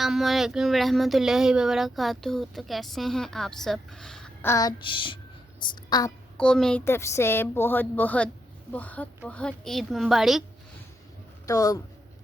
अस्सलामुअलैकुम रहमतुल्लाहि व बरकातुहू। तो कैसे हैं आप सब? आज आपको मेरी तरफ से बहुत बहुत बहुत बहुत ईद मुबारक। तो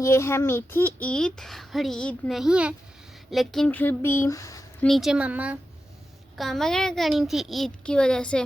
ये है मीठी ईद, बड़ी ईद नहीं है लेकिन फिर भी नीचे मम्मा काम वगैरह करनी थी ईद की वजह से।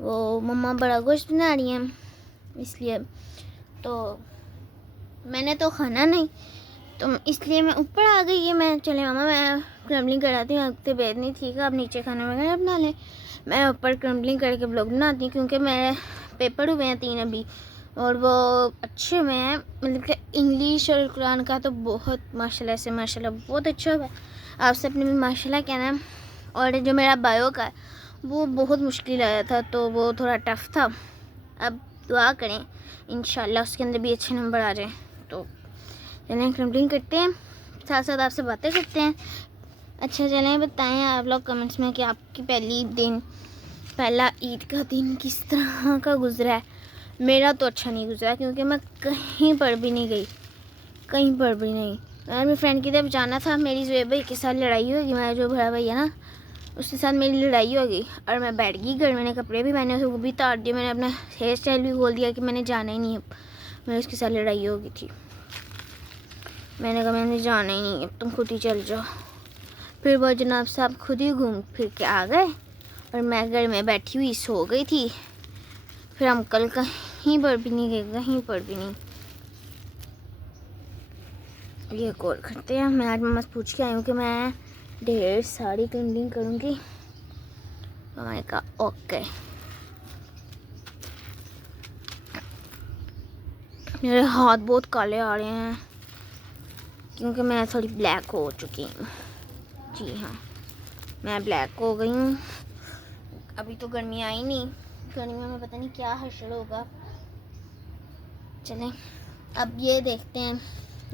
वो मम्मा बड़ा गोश्त बना रही हैं इसलिए, तो मैंने तो खाना नहीं, तो इसलिए मैं ऊपर आ गई है। मैं चले मामा मैं क्रम्बलिंग कराती हूँ, आपकी तबीयत नहीं ठीक है, आप नीचे खाना वगैरह बना लें, मैं ऊपर क्रम्बलिंग करके ब्लॉग बनाती हूँ। क्योंकि मेरे पेपर हुए हैं 3 अभी और वो अच्छे हुए हैं, मतलब कि इंग्लिश और कुरान का तो बहुत माशाल्लाह से माशाल्लाह बहुत अच्छा हुआ है। आप सबने भी माशाल्लाह कहना है। और जो मेरा बायो का है वो बहुत मुश्किल आया था, तो वो थोड़ा टफ़ था। अब दुआ करें इंशाल्लाह उसके अंदर भी अच्छे नंबर आ जाएँ। तो चलें क्रम्बलिंग करते हैं, साथ साथ आपसे बातें करते हैं। अच्छा चलें बताएं आप लोग कमेंट्स में कि आपकी पहला ईद का दिन किस तरह का गुजरा है। मेरा तो अच्छा नहीं गुजरा क्योंकि मैं कहीं पर भी नहीं गई, कहीं पर भी नहीं। यार मेरी फ्रेंड की तरफ जाना था, मेरी ज़ुबैर भाई के साथ लड़ाई होगी, मेरा जो बड़ा भाई है ना उसके साथ मेरी लड़ाई हो गई और मैं बैठ गई घर। मैंने कपड़े भी पहने, वो भी उतार दिए, मैंने अपना हेयर स्टाइल भी बोल दिया कि मैंने जाना ही नहीं है। मेरी उसके साथ लड़ाई हो गई थी, मैंने कहा मैंने जाना ही नहीं है, तुम खुद ही चल जाओ। फिर वो जनाब साहब खुद ही घूम फिर के आ गए और मैं घर में बैठी हुई सो गई थी। फिर हम कल कहीं पर भी नहीं गए, कहीं पर भी नहीं। ये कॉल करते हैं। मैं आज मम्मा से पूछ के आई हूँ कि मैं ढेर सारी क्लीनिंग करूँगी, तो मैंने कहा ओके। मेरे हाथ बहुत काले आ रहे हैं क्योंकि मैं थोड़ी ब्लैक हो चुकी हूँ। जी हाँ, मैं ब्लैक हो गई हूँ। अभी तो गर्मी आई नहीं, गर्मियों में पता नहीं क्या हशर होगा। चलें अब ये देखते हैं,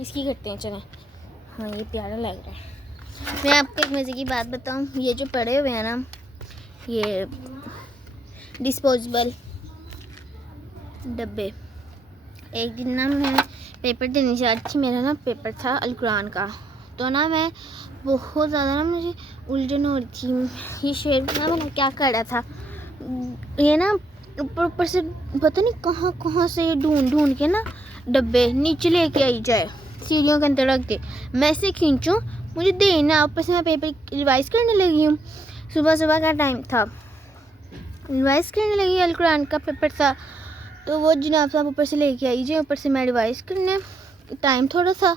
इसकी करते हैं। चलें, हाँ ये प्यारा लग रहा है। मैं आपको एक मज़े की बात बताऊँ, ये जो पड़े हुए हैं ना ये डिस्पोजेबल डब्बे, एक दिन ना मैं पेपर देने जा रही थी, मेरा ना पेपर था अल कुरान का, तो ना मैं बहुत ज़्यादा ना मुझे उलझन हो रही थी। ये शेर ना मैंने क्या करा था, ये ना ऊपर ऊपर से पता नहीं कहाँ कहाँ से ये ढूंढ ढूंढ के ना डब्बे नीचे लेके आई जाए, सीढ़ियों के अंदर रख दे, मैं से खींचूँ मुझे देना। ऊपर से मैं पेपर रिवाइज़ करने लगी हूँ, सुबह सुबह का टाइम था, रिवाइज़ करने लगी, अल कुरान का पेपर था। तो वो जनाब साहब ऊपर से लेके आई जाए, ऊपर से मैं रिवाइज़ करने टाइम थोड़ा था,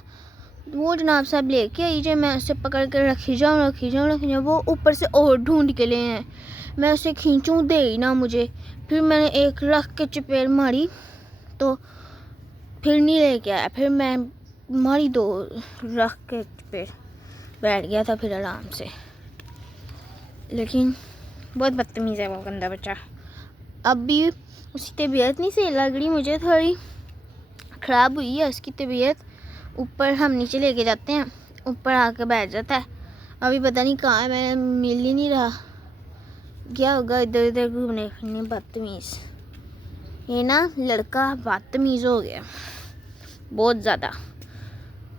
वो जनाब साहब लेके आई जाए, मैं उसे पकड़ कर रखी जाऊँ। वो ऊपर से और ढूंढ के ले हैं, मैं उसे खींचूँ दे ही ना मुझे। फिर मैंने एक रख के चपेट मारी तो फिर नहीं लेके आया, फिर मैं मारी 2 रख के चपेट, बैठ गया था फिर आराम से। लेकिन बहुत बदतमीज़ है वो गंदा बच्चा। अब भी उसकी तबीयत नहीं सही लग रही, मुझे थोड़ी ख़राब हुई है उसकी तबीयत। ऊपर हम नीचे लेके जाते हैं, ऊपर आके बैठ जाता है, अभी पता नहीं कहाँ है, मैंने मिल ही नहीं रहा, क्या होगा इधर उधर घूमने फिरने। बदतमीज़, ये ना लड़का बदतमीज़ हो गया बहुत ज़्यादा।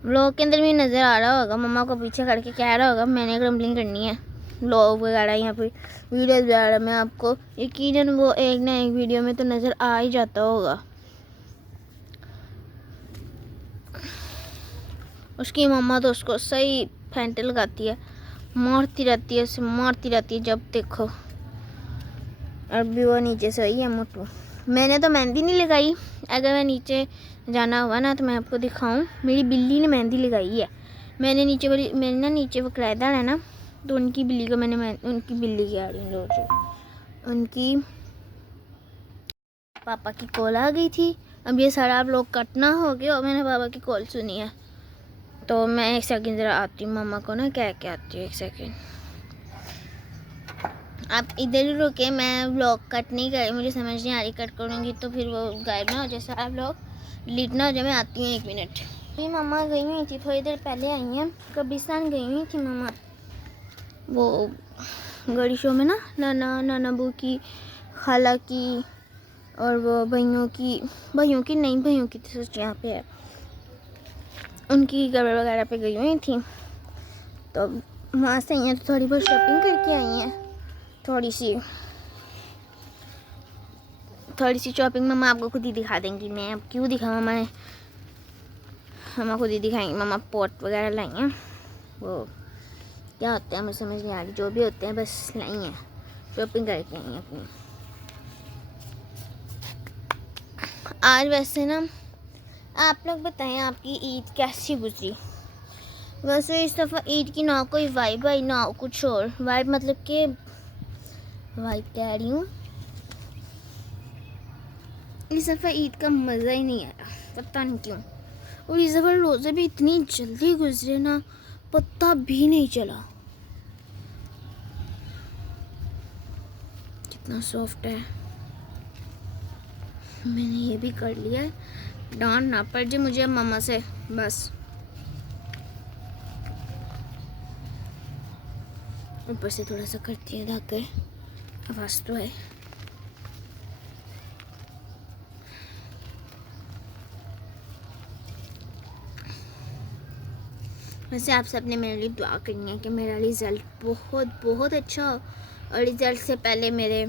लोग के अंदर भी नज़र आ रहा होगा, मम्मा को पीछे करके कह रहा होगा मैंने क्रम्बलिंग करनी है, लोग वगैरह यहाँ पे वीडियोज़ वगैरह में आपको यकीनन वो एक ना एक वीडियो में तो नज़र आ ही जाता होगा। उसकी मम्मा तो उसको सही फेंटे लगाती है, मारती रहती है, उसे मारती रहती है जब देखो। अभी वो नीचे सोई है मोटू। मैंने तो मेहंदी नहीं लगाई, अगर मैं नीचे जाना हुआ ना तो मैं आपको दिखाऊं, मेरी बिल्ली ने मेहंदी लगाई है। मैंने ना नीचे वो किराएदार है ना, तो उनकी बिल्ली को उनकी बिल्ली की आ रही रोज, उनकी पापा की कॉल आ गई थी। अब ये सारा आप लोग कटना हो गया और मैंने पापा की कॉल सुनी है, तो मैं 1 सेकंड ज़रा आती हूँ, मम्मा को ना कह के आती हूँ 1 सेकंड। आप इधर ही रुके, मैं व्लॉग कट नहीं कर, मुझे समझ नहीं आ रही, कट करूँगी तो फिर वो गायब ना हो जाए सारा व्लॉग, डिलीट ना हो जाए। मैं आती हूँ 1 मिनट। ये मम्मा गई हुई थी, थोड़ी देर पहले आई हैं, कब्रिस्तान गई हुई थी मम्मा, वो गड़ी शो में ना नाना बू की, खाला की और वो भैयों की तो सोच यहाँ पे है, उनकी घर वगैरह पे गई हुई थी, तो वहाँ से आई हैं, तो थोड़ी बहुत शॉपिंग करके आई हैं। थोड़ी सी शॉपिंग मम्मा आपको खुद ही दिखा देंगी। मैं अब क्यों दिखाऊँ, मम्मा खुद ही दिखाएंगी। मम्मा पॉट वगैरह लाई हैं, वो क्या होते हैं मुझे समझ नहीं आ रही, जो भी होते हैं बस लाई हैं, शॉपिंग करके आई हैं अपनी। आज वैसे ना आप लोग बताएं आपकी ईद कैसी गुजरी। वैसे इस दफ़ा ईद की ना कोई वाइब आई ना कुछ और वाइब, मतलब कि वाइब कह रही हूँ, इस दफ़ा ईद का मज़ा ही नहीं आया, पता नहीं क्यों। और इस दफ़ा रोज़े भी इतनी जल्दी गुजरे ना, पता भी नहीं चला। कितना सॉफ्ट है। मैंने ये भी कर लिया है, डांट ना पड़ जाए मुझे अब मम्मा से, बस। ऊपर से थोड़ा सा करती है ढककर, आवाज़ तो है। वैसे आप सब ने मेरे लिए दुआ करनी है कि मेरा रिज़ल्ट बहुत बहुत अच्छा हो, और रिज़ल्ट से पहले मेरे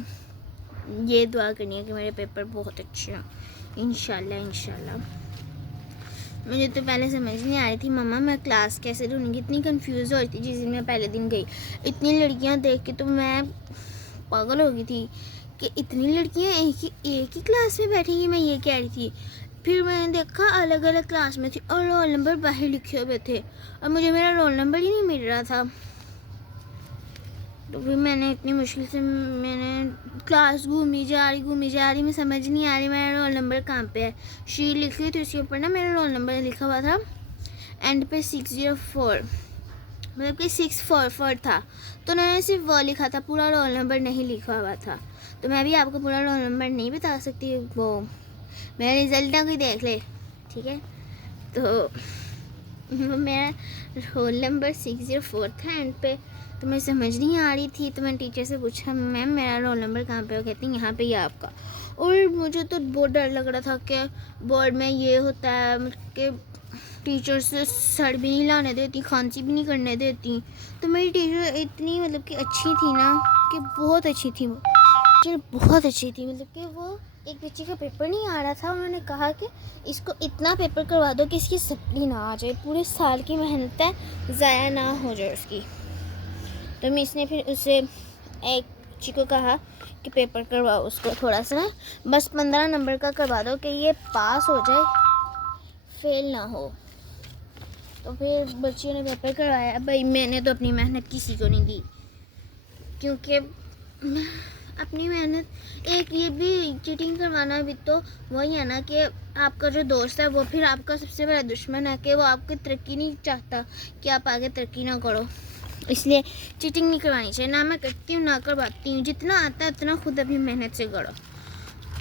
ये दुआ करनी है कि मेरे पेपर बहुत अच्छे हों, इंशाल्लाह। मुझे तो पहले समझ नहीं आ रही थी मम्मा मैं क्लास कैसे ढूंढूंगी, इतनी कंफ्यूज हो रही थी जिस दिन मैं पहले दिन गई। इतनी लड़कियां देख के तो मैं पागल हो गई थी कि इतनी लड़कियां एक ही क्लास में बैठेंगी, मैं ये कह रही थी। फिर मैंने देखा अलग अलग क्लास में थी और रोल नंबर बाहर लिखे हुए थे, और मुझे मेरा रोल नंबर ही नहीं मिल रहा था। तो फिर मैंने इतनी मुश्किल से मैंने क्लास घूमी जा रही, मैं समझ नहीं आ रही मेरा रोल नंबर कहाँ पे है। शीट लिखी हुई थी, उसके ऊपर ना मेरा रोल नंबर लिखा हुआ था एंड पे 604, मतलब कि 644 था, तो उन्होंने सिर्फ वो लिखा था, पूरा रोल नंबर नहीं लिखा हुआ था। तो मैं भी आपको पूरा रोल नंबर नहीं बता सकती, वो मेरा रिज़ल्ट ना कोई देख ले, ठीक है। तो मेरा रोल नंबर 604 था एंड पे, तो मैं समझ नहीं आ रही थी, तो मैंने टीचर से पूछा मैम मेरा रोल नंबर कहाँ पे, वो कहती हैं यहाँ पे ही आपका। और मुझे तो बहुत डर लग रहा था कि बोर्ड में ये होता है कि टीचर से सर भी नहीं लाने देती, खांसी भी नहीं करने देती। तो मेरी टीचर इतनी मतलब कि अच्छी थी ना, कि बहुत अच्छी थी, वो टीचर बहुत अच्छी थी। मतलब कि वो एक बच्चे का पेपर नहीं आ रहा था, उन्होंने कहा कि इसको इतना पेपर करवा दो कि इसकी सप्ली ना आ जाए, पूरे साल की मेहनत है ज़ाया ना हो जाए उसकी। तो मिस ने फिर उससे एक बच्ची को कहा कि पेपर करवाओ उसको थोड़ा सा, बस 15 नंबर का करवा दो कि ये पास हो जाए, फेल ना हो। तो फिर बच्चियों ने पेपर करवाया। भाई मैंने तो अपनी मेहनत किसी को नहीं दी, क्योंकि अपनी मेहनत, एक ये भी चीटिंग करवाना भी तो वही है ना कि आपका जो दोस्त है वो फिर आपका सबसे बड़ा दुश्मन है, कि वो आपकी तरक्की नहीं चाहता कि आप आगे तरक्की ना करो, इसलिए चीटिंग नहीं करवानी चाहिए। ना मैं करती हूँ ना करवाती हूँ, जितना आता है उतना खुद अपनी मेहनत से करो।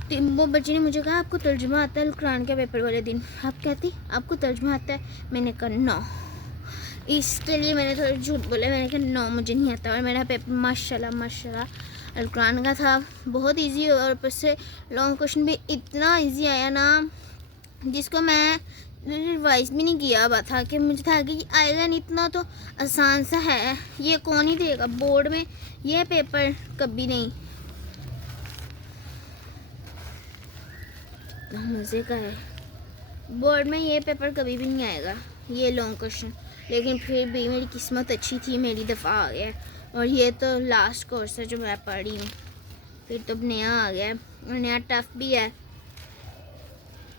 तो वो बच्ची ने मुझे कहा आपको तर्जुमा आता है कुरान के पेपर वाले दिन, आप कहती आपको तर्जुमा आता है, मैंने कहा नो। इसके लिए मैंने थोड़ा झूठ बोला, मैंने कहा नो मुझे नहीं आता। और मेरा पेपर माशाल्लाह कुरान का था, बहुत इजी, और ऊपर से लॉन्ग क्वेश्चन भी इतना इजी आया ना, जिसको मैं रिवाइज भी नहीं किया हुआ था, कि मुझे था कि आएगा नहीं, इतना तो आसान सा है, ये कौन ही देगा बोर्ड में ये पेपर, कभी नहीं। मज़े का है, बोर्ड में ये पेपर कभी भी नहीं आएगा, ये लॉन्ग क्वेश्चन। लेकिन फिर भी मेरी किस्मत अच्छी थी, मेरी दफ़ा आ गया, और ये तो लास्ट कोर्स है जो मैं पढ़ रही हूँ, फिर तो नया आ गया और नया टफ भी है।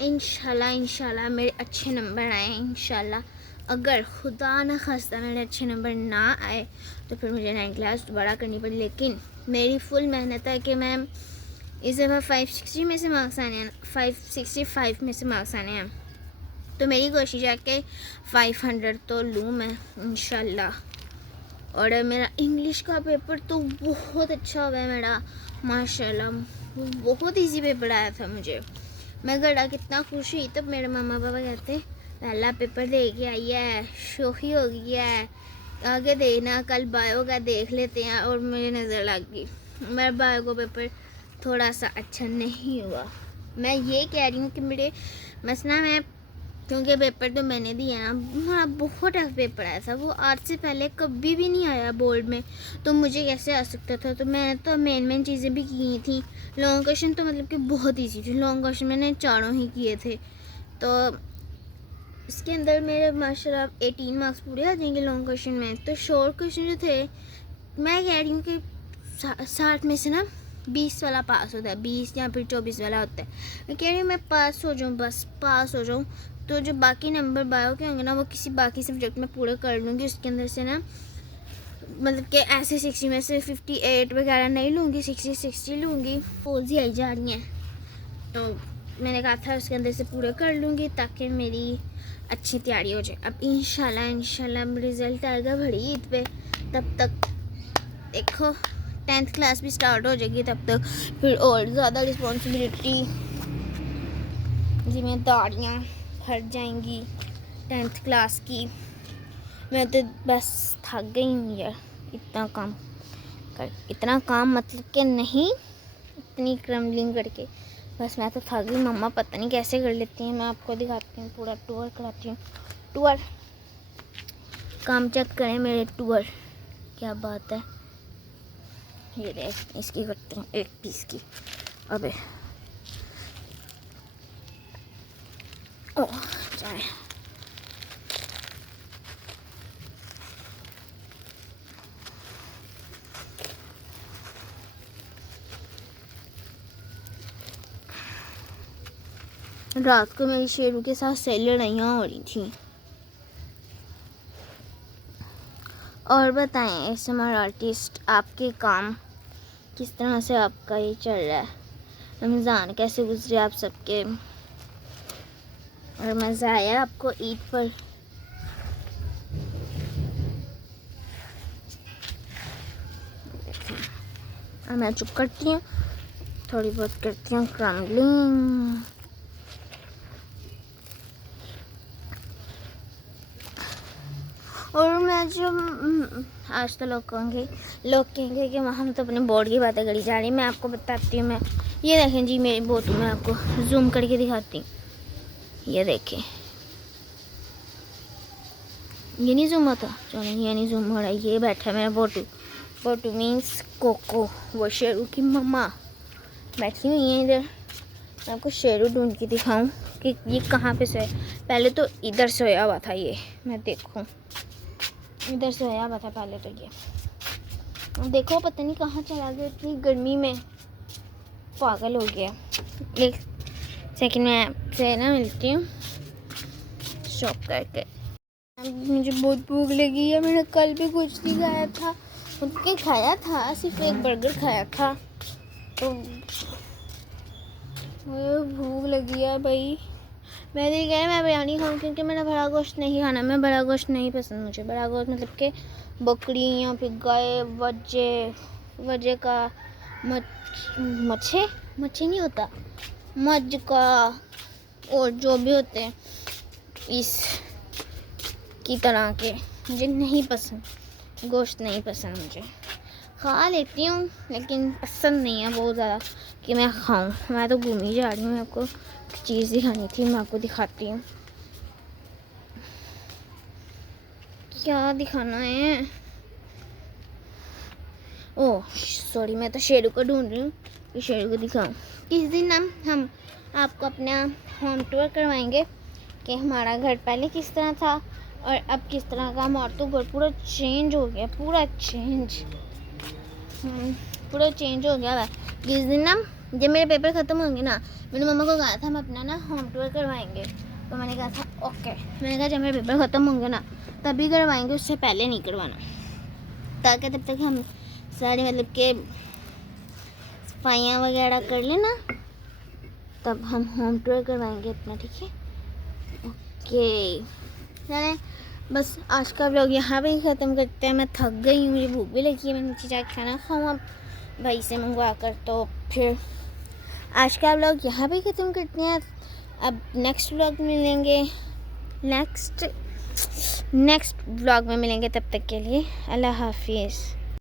इंशाल्लाह मेरे अच्छे नंबर आए इंशाल्लाह। अगर खुदा न खास्ता मेरे अच्छे नंबर ना आए तो फिर मुझे 9 क्लास दोबारा करनी पड़ी, लेकिन मेरी फुल मेहनत है कि मैं इस दफ़ा 560 में से मार्क्स आने हैं, 565 में से मार्क्स आने हैं। तो मेरी कोशिश है कि 500 तो लूँ मैं इंशाल्लाह। और मेरा इंग्लिश का पेपर तो बहुत अच्छा हुआ है मेरा माशाल्लाह, बहुत इजी पेपर आया था मुझे। मैं गड़ा कितना खुश हुई, तब मेरे मम्मा पापा कहते पहला पेपर दे के आई है, शोखी हो गई है, आगे देखना कल बायो का देख लेते हैं। और मुझे नज़र लग गई, मेरा बायो का पेपर थोड़ा सा अच्छा नहीं हुआ। मैं ये कह रही हूँ कि मेरे मसला मैं क्योंकि पेपर तो मैंने दिया ना, हमारा बहुत टफ पेपर आया था। वो आज से पहले कभी भी नहीं आया बोर्ड में, तो मुझे कैसे आ सकता था। तो मैंने तो मेन चीज़ें भी की थी। लॉन्ग क्वेश्चन तो मतलब कि बहुत ईजी थे। लॉन्ग क्वेश्चन मैंने चारों ही किए थे, तो इसके अंदर मेरे माशाल्लाह 18 मार्क्स पूरे आ जाएंगे लॉन्ग क्वेश्चन में। तो शॉर्ट क्वेश्चन जो थे, मैं कह रही हूँ कि 60 में से ना 20 वाला पास होता है, 20 या फिर 24 वाला होता है। मैं कह रही हूँ मैं पास हो जाऊँ, बस पास हो जाऊँ। तो जो बाकी नंबर बायो के होंगे ना, वो किसी बाकी सब्जेक्ट में पूरे कर लूँगी। उसके अंदर से ना मतलब कि ऐसे 60 में से 58 वगैरह नहीं लूँगी, 60 लूँगी। पोज ही आई जा रही हैं, तो मैंने कहा था उसके अंदर से पूरे कर लूँगी ताकि मेरी अच्छी तैयारी हो जाए। अब इंशाल्लाह रिज़ल्ट आएगा बड़ी ईद पे, तब तक देखो 10th क्लास भी स्टार्ट हो जाएगी। तब तक फिर और ज़्यादा रिस्पॉन्सिबिलिटी, जिम्मेदारियाँ बढ़ जाएंगी 10th क्लास की। मैं तो बस थक गई हूँ यार, इतना काम मतलब कि नहीं, इतनी क्रम्बलिंग करके बस मैं तो थक गई। मम्मा पता नहीं कैसे कर लेती हैं। मैं आपको दिखाती हूँ, पूरा टूर कराती हूँ। टूर काम चेक करें मेरे टूर, क्या बात है। ये देख, इसकी करती हूँ 1 पीस की। अबे ओह चाय, रात को मेरी शेरू के साथ सही लड़ाइयाँ हो रही थी। और बताएं एसएमआर आर्टिस्ट, आपके काम किस तरह से आपका ये चल रहा है? रमज़ान कैसे गुजरे आप सबके, और मज़ा आया आपको ईद पर? और मैं चुप करती हूँ, थोड़ी बहुत करती हूँ क्रम्बलिंग। और मैं जो आज तो लोग कहेंगे कि हम तो अपने बोर्ड की बातें करी जा रही। मैं आपको बताती हूँ। मैं ये देखें जी मेरी बोतल, मैं आपको जूम करके दिखाती हूँ। ये देखें, ये नहीं जूम होता, चलो ये नहीं जूम हो रहा। ये बैठा है मेरा बोटू मीन्स कोको, वो शेरू की मम्मा बैठी हुई है इधर। मैं आपको शेरू ढूंढ के दिखाऊं कि ये कहाँ पे सोया। पहले तो इधर सोया हुआ था, ये मैं देखूं इधर सोया हुआ था पहले तो। ये देखो पता नहीं कहाँ चला गया, इतनी गर्मी में पागल हो गया। एक सेकंड में आपसे ना मिलती हूँ शॉप करके। मुझे बहुत भूख लगी है, मैंने कल भी कुछ नहीं खाया था। उसके खाया था, सिर्फ एक बर्गर खाया था। तो मुझे भूख लगी है भाई। मैं तो कह मैं बिरयानी खाऊँ, क्योंकि मेरा बड़ा गोश्त नहीं खाना। मैं बड़ा गोश्त नहीं पसंद मुझे। बड़ा गोश्त मतलब कि बकरी या फिर गाय, वजे का, मच्छी नहीं होता, मज का, और जो भी होते हैं इस की तरह के मुझे नहीं पसंद। गोश्त नहीं पसंद मुझे। खा लेती हूँ लेकिन पसंद नहीं है बहुत ज़्यादा कि मैं खाऊं। मैं तो घूम ही जा रही हूँ, आपको चीज़ दिखानी थी, मैं आपको दिखाती हूँ। क्या दिखाना है? ओह सॉरी, मैं तो शेरू को ढूंढ रही हूँ कि शेरू को दिखाऊं। किस दिन हम आपको अपना होम टूर करवाएंगे कि हमारा घर पहले किस तरह था और अब किस तरह का। हमारा तो घर पूरा चेंज हो गया, पूरा चेंज हो गया है। जिस दिन ना जब मेरे पेपर ख़त्म होंगे ना, मैंने मम्मा को कहा था हम अपना ना होम टूर करवाएंगे। तो मैंने कहा था ओके, मैंने कहा जब मेरे पेपर ख़त्म होंगे ना तभी करवाएंगे, उससे पहले नहीं करवाना, ताकि तब तक हम सारी मतलब के सफाइयाँ वगैरह कर लेना, तब हम होम टूर करवाएंगे अपना। ठीक है, ओके चलें। बस आज का व्लॉग यहाँ पे ही ख़त्म करते हैं। मैं थक गई हूँ, मुझे भूख भी लगी है, मैं नीचे जाकर खाना खाऊँ अब भाई से मंगवा कर। तो फिर आज का व्लॉग यहाँ पे ही ख़त्म करते हैं। अब नेक्स्ट व्लॉग मिलेंगे, नेक्स्ट व्लॉग में मिलेंगे। तब तक के लिए अल्लाह हाफिज़।